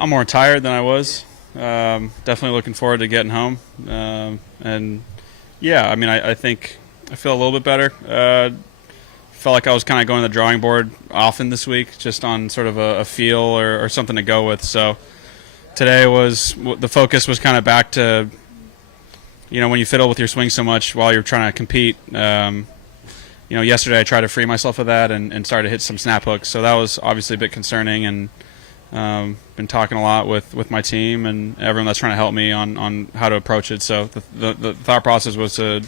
I'm more tired than I was. Definitely looking forward to getting home. And yeah, I mean, I think I feel a little bit better. Felt like I was kind of going to the drawing board often this week, just on sort of a feel or something to go with. So today the focus was kind of back to, when you fiddle with your swing so much while you're trying to compete. Yesterday I tried to free myself of that and started to hit some snap hooks. So that was obviously a bit concerning, and been talking a lot with my team and everyone that's trying to help me on how to approach it. So the thought process was to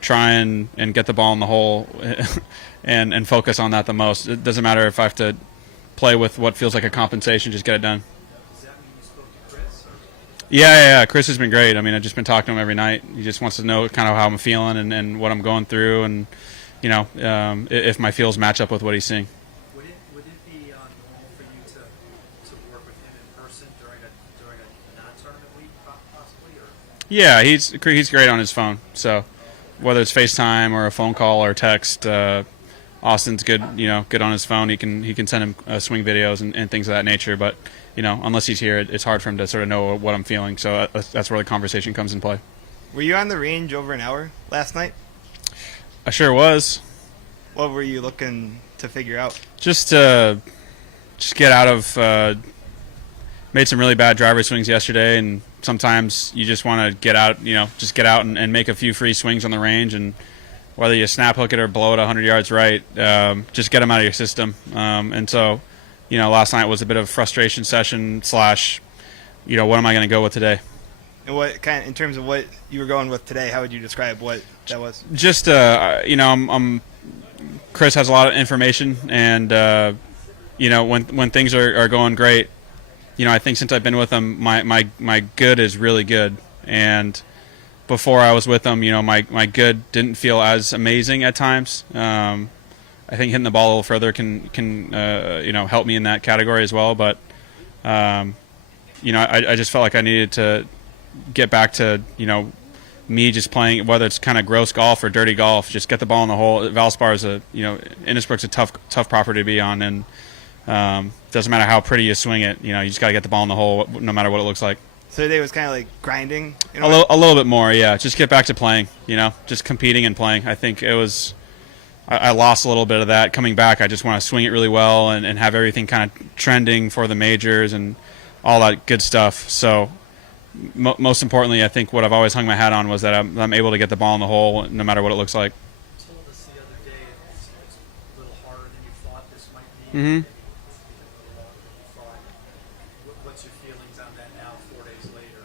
try and get the ball in the hole and focus on that the most. It doesn't matter if I have to play with what feels like a compensation, just get it done. Does that mean you spoke to Chris? Yeah. Chris has been great. I mean, I've just been talking to him every night. He just wants to know kind of how I'm feeling and what I'm going through, and if my feels match up with what he's seeing. Would it be normal for you to work with him in person during a non-tournament week, possibly? Or? Yeah, he's great on his phone. So whether it's FaceTime or a phone call or text, Austin's good. Good on his phone. He can send him swing videos and things of that nature. But unless he's here, it's hard for him to sort of know what I'm feeling. So that's where the conversation comes in play. Were you on the range over an hour last night? I sure was. What were you looking to figure out? Just get out of. Made some really bad driver swings yesterday, and sometimes you just want to get out. Just get out and make a few free swings on the range, and whether you snap hook it or blow it 100 yards right, just get them out of your system. And so, last night was a bit of a frustration session / what am I going to go with today? And what kind of, in terms of what you were going with today, how would you describe what that was? Just, Chris has a lot of information, and, when things are going great, I think since I've been with him, my good is really good. And before I was with him, my good didn't feel as amazing at times. I think hitting the ball a little further can help me in that category as well. But, I just felt like I needed to get back to, me just playing, whether it's kind of gross golf or dirty golf, just get the ball in the hole. Valspar is Innisbrook's a tough property to be on, and doesn't matter how pretty you swing it, you just got to get the ball in the hole no matter what it looks like. So today was kind of like grinding? A little bit more, yeah. Just get back to playing, just competing and playing. I think it was, I lost a little bit of that. Coming back, I just want to swing it really well and have everything kind of trending for the majors and all that good stuff. So most importantly, I think what I've always hung my hat on was that I'm able to get the ball in the hole no matter what it looks like. You told us the other day it's a little harder than you thought this might be. Mm-hmm. What's your feelings on that now, 4 days later?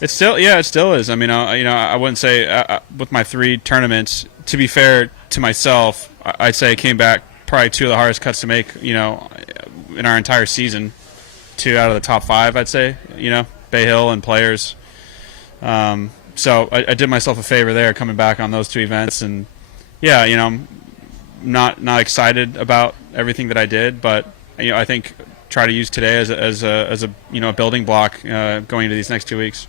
It still is. I mean, I wouldn't say with my 3 tournaments. To be fair to myself, I'd say I came back probably 2 of the hardest cuts to make. In our entire season, 2 out of the top 5, I'd say. Bay Hill and Players. So I did myself a favor there coming back on those 2 events, and yeah, I'm not excited about everything that I did, but I think try to use today as a building block going into these next 2 weeks.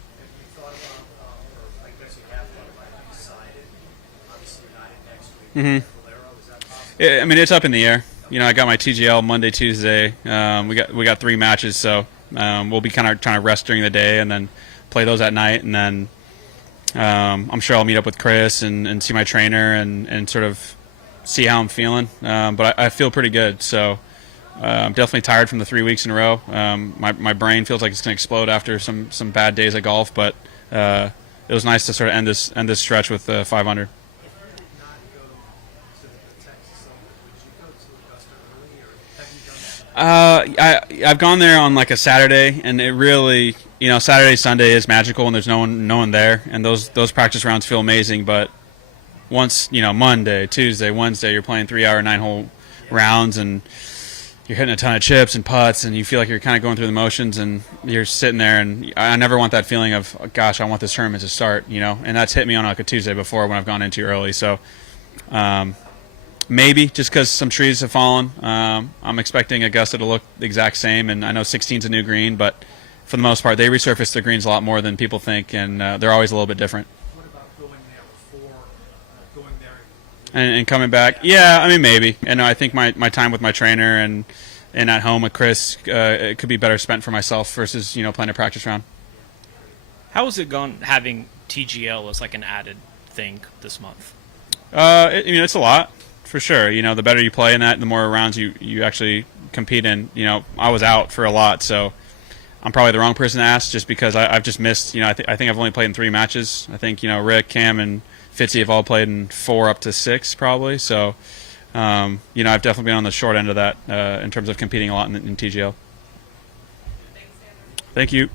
Mm-hmm. I mean, it's up in the air. I got my TGL Monday, Tuesday. We got 3 matches, so we'll be kind of trying to rest during the day and then play those at night, and then I'm sure I'll meet up with Chris and see my trainer and sort of see how I'm feeling. But I feel pretty good, so I'm definitely tired from the 3 weeks in a row. My brain feels like it's going to explode after some bad days at golf, but it was nice to sort of end this stretch with 500. I've gone there on like a Saturday, and it really, Saturday, Sunday is magical, and there's no one there, and those practice rounds feel amazing. But once Monday, Tuesday, Wednesday, you're playing 3-hour 9-hole rounds, and you're hitting a ton of chips and putts, and you feel like you're kind of going through the motions, and you're sitting there, and I never want that feeling of, oh, gosh, I want this tournament to start, and that's hit me on like a Tuesday before when I've gone in too early. So maybe just because some trees have fallen, I'm expecting Augusta to look the exact same, and I know 16's a new green, but for the most part, they resurface their greens a lot more than people think, and they're always a little bit different. What about going there before going there and coming back? Yeah, I mean, maybe. And I think my time with my trainer and and at home with Chris, it could be better spent for myself versus playing a practice round. How is it going having TGL as like an added thing this month? It's a lot for sure. The better you play in that, the more rounds you actually compete in. I was out for a lot, so I'm probably the wrong person to ask just because I've just missed. I think I've only played in 3 matches. I think Rick, Cam, and Fitzy have all played in 4 up to 6 probably. So I've definitely been on the short end of that in terms of competing a lot in TGL. Thank you.